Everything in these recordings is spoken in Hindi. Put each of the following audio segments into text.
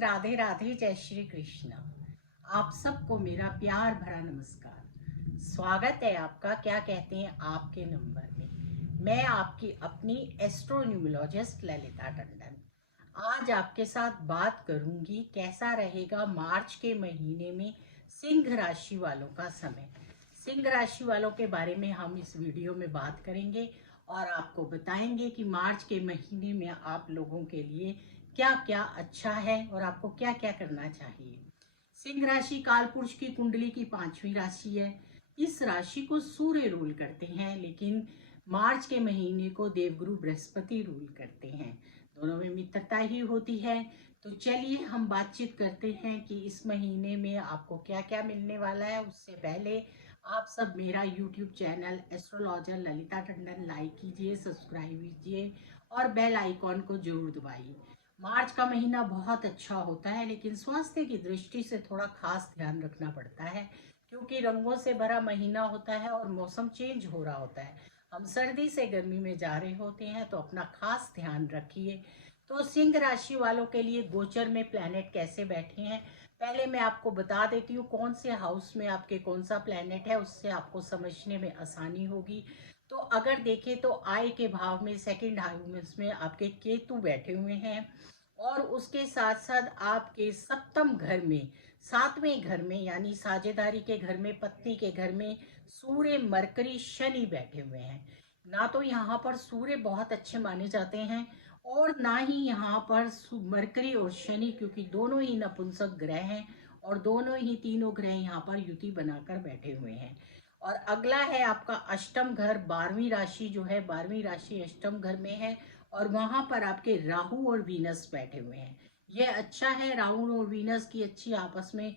राधे राधे, जय श्री कृष्ण। आप सबको मेरा प्यार भरा नमस्कार। स्वागत है आपका क्या कहते हैं आपके नंबर में। मैं आपकी अपनी एस्ट्रोन्यूमोलॉजिस्ट ललिता टंडन आज आपके साथ बात करूंगी कैसा रहेगा मार्च के महीने में सिंह राशि वालों का समय। सिंह राशि वालों के बारे में हम इस वीडियो में बात करेंगे और आपको बताएंगे कि मार्च के महीने में आप लोगों के लिए क्या क्या अच्छा है और आपको क्या क्या करना चाहिए। सिंह राशि कालपुरुष की कुंडली की 5वीं राशि है। इस राशि को सूर्य रूल करते हैं, लेकिन मार्च के महीने को देवगुरु बृहस्पति रूल करते हैं। दोनों में मित्रता ही होती है। तो चलिए हम बातचीत करते हैं कि इस महीने में आपको क्या क्या मिलने वाला है। उससे पहले आप सब मेरा YouTube channel astrologer Lalita Tandon like कीजिए, सब्सक्राइब कीजिए और बेल आइकॉन को जरूर दबाइए। मार्च का महीना बहुत अच्छा होता है, लेकिन स्वास्थ्य की दृष्टि से थोड़ा खास ध्यान रखना पड़ता है, क्योंकि रंगों से भरा महीना होता है और मौसम चेंज हो रहा होता है। हम सर्दी से गर्मी में जा रहे होते हैं, तो अपना खास ध्यान रखिए। तो सिंह राशि वालों के लिए गोचर में प्लैनेट कैसे बैठे हैं, पहले मैं आपको बता देती हूँ कौन से हाउस में आपके कौन सा प्लैनेट है, उससे आपको समझने में आसानी होगी। तो अगर देखें तो आय के भाव में सेकंड हाउस में आपके केतु बैठे हुए हैं और उसके साथ साथ आपके सप्तम घर में 7वें घर में यानी साझेदारी के घर में, पत्नी के घर में सूर्य मरकरी शनि बैठे हुए हैं। ना तो यहाँ पर सूर्य बहुत अच्छे माने जाते हैं और ना ही यहाँ पर मरकरी और शनि, क्योंकि दोनों ही नपुंसक ग्रह हैं और दोनों ही तीनों ग्रह यहाँ पर युति बनाकर बैठे हुए हैं। और अगला है आपका अष्टम घर, 12वीं राशि जो है 12वीं राशि अष्टम घर में है और वहां पर आपके राहु और वीनस बैठे हुए हैं। ये अच्छा है, राहु और वीनस की अच्छी आपस में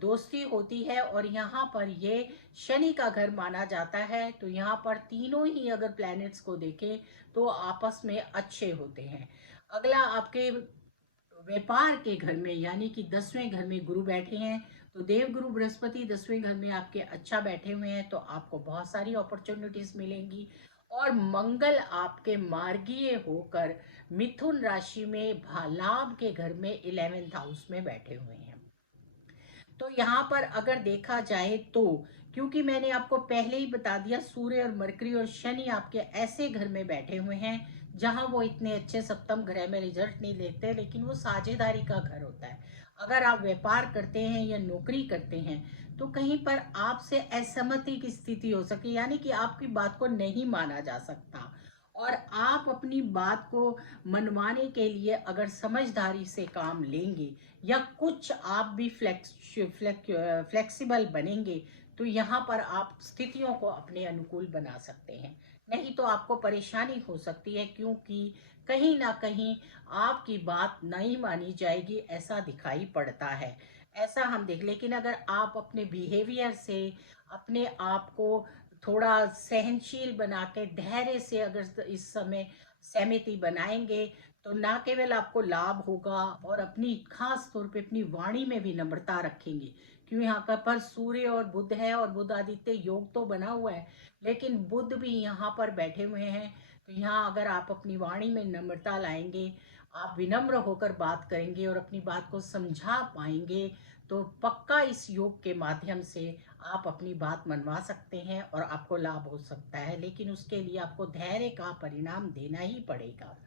दोस्ती होती है और यहाँ पर ये शनि का घर माना जाता है। तो यहाँ पर तीनों ही अगर प्लैनेट्स को देखें तो आपस में अच्छे होते हैं। अगला आपके व्यापार के घर में यानी कि 10वें घर में गुरु बैठे हैं। तो देवगुरु बृहस्पति 10वें घर में आपके अच्छा बैठे हुए हैं, तो आपको बहुत सारी अपॉर्चुनिटीज मिलेंगी। और मंगल आपके मार्गीय होकर मिथुन राशि में लाभ के घर में 11th हाउस में बैठे हुए हैं। तो यहाँ पर अगर देखा जाए तो क्योंकि मैंने आपको पहले ही बता दिया सूर्य और मरकरी और शनि आपके ऐसे घर में बैठे हुए हैं जहां वो इतने अच्छे सप्तम ग्रह में रिजल्ट नहीं लेते, लेकिन वो साझेदारी का घर होता है। अगर आप व्यापार करते हैं या नौकरी करते हैं तो कहीं पर आपसे असहमति की स्थिति हो सकती है, यानी कि आपकी बात को नहीं माना जा सकता और आप अपनी बात को मनवाने के लिए अगर समझदारी से काम लेंगे या कुछ आप भी फ्लेक्सिबल बनेंगे तो यहाँ पर आप स्थितियों को अपने अनुकूल बना सकते हैं। नहीं तो आपको परेशानी हो सकती है, क्योंकि कहीं ना कहीं आपकी बात नहीं मानी जाएगी ऐसा दिखाई पड़ता है। ऐसा हम देख, लेकिन अगर आप अपने बिहेवियर से अपने आप को थोड़ा सहनशील बना के धैर्य से अगर इस समय सहमति बनाएंगे तो ना केवल आपको लाभ होगा और अपनी खास तौर पे अपनी वाणी में भी नम्रता रखेंगे। क्यों यहाँ का पर सूर्य और बुध है और बुध आदित्य योग तो बना हुआ है, लेकिन बुध भी यहाँ पर बैठे हुए हैं। तो यहाँ अगर आप अपनी वाणी में नम्रता लाएंगे, आप विनम्र होकर बात करेंगे और अपनी बात को समझा पाएंगे, तो पक्का इस योग के माध्यम से आप अपनी बात मनवा सकते हैं और आपको लाभ हो सकता है। लेकिन उसके लिए आपको धैर्य का परिणाम देना ही पड़ेगा।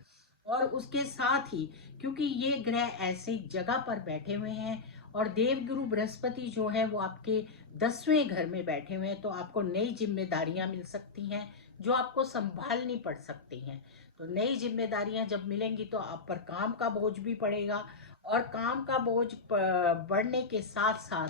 और उसके साथ ही क्योंकि ये ग्रह ऐसी जगह पर बैठे हुए हैं और देवगुरु बृहस्पति जो है वो आपके 10वें घर में बैठे हुए हैं, तो आपको नई जिम्मेदारियां मिल सकती हैं जो आपको संभालनी पड़ सकती हैं। तो नई जिम्मेदारियां जब मिलेंगी तो आप पर काम का बोझ भी पड़ेगा और काम का बोझ बढ़ने के साथ साथ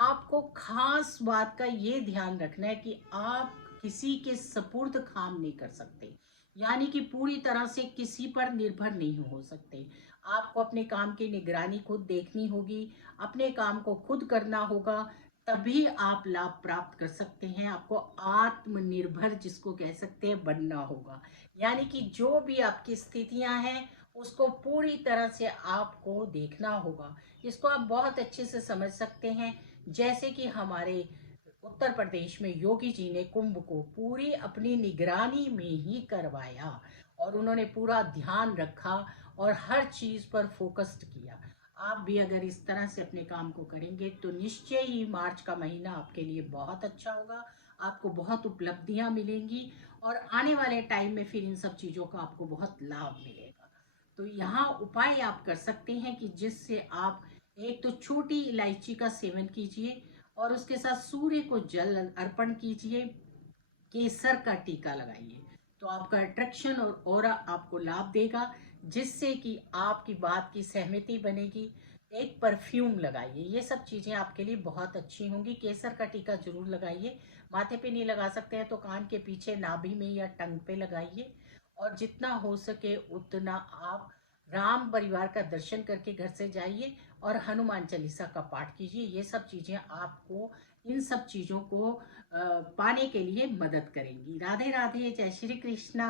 आपको खास बात का ये ध्यान रखना है कि आप किसी के सपुर्द काम नहीं कर सकते, यानी कि पूरी तरह से किसी पर निर्भर नहीं हो सकते। आपको अपने काम की निगरानी खुद देखनी होगी, अपने काम को खुद करना होगा, तभी आप लाभ प्राप्त कर सकते हैं। आपको आत्मनिर्भर जिसको कह सकते हैं बनना होगा, यानी कि जो भी आपकी स्थितियां हैं उसको पूरी तरह से आपको देखना होगा। इसको आप बहुत अच्छे से समझ सकते हैं, जैसे कि हमारे उत्तर प्रदेश में योगी जी ने कुंभ को पूरी अपनी निगरानी में ही करवाया और उन्होंने पूरा ध्यान रखा और हर चीज़ पर फोकस्ड किया। आप भी अगर इस तरह से अपने काम को करेंगे तो निश्चय ही मार्च का महीना आपके लिए बहुत अच्छा होगा। आपको बहुत उपलब्धियां मिलेंगी और आने वाले टाइम में फिर इन सब चीज़ों का आपको बहुत लाभ मिलेगा। तो यहाँ उपाय आप कर सकते हैं कि जिससे आप एक तो छोटी इलायची का सेवन कीजिए और उसके साथ सूर्य को जल अर्पण कीजिए, केसर का टीका लगाइए, तो आपका अट्रैक्शन और ऑरा आपको लाभ देगा, जिससे कि आपकी बात की सहमति बनेगी। एक परफ्यूम लगाइए, ये सब चीज़ें आपके लिए बहुत अच्छी होंगी। केसर का टीका जरूर लगाइए, माथे पे नहीं लगा सकते हैं तो कान के पीछे नाभि में या टंग पे लगाइए। और जितना हो सके उतना आप राम परिवार का दर्शन करके घर से जाइए और हनुमान चालीसा का पाठ कीजिए। ये सब चीज़ें आपको इन सब चीज़ों को पाने के लिए मदद करेंगी। राधे राधे, जय श्री कृष्णा।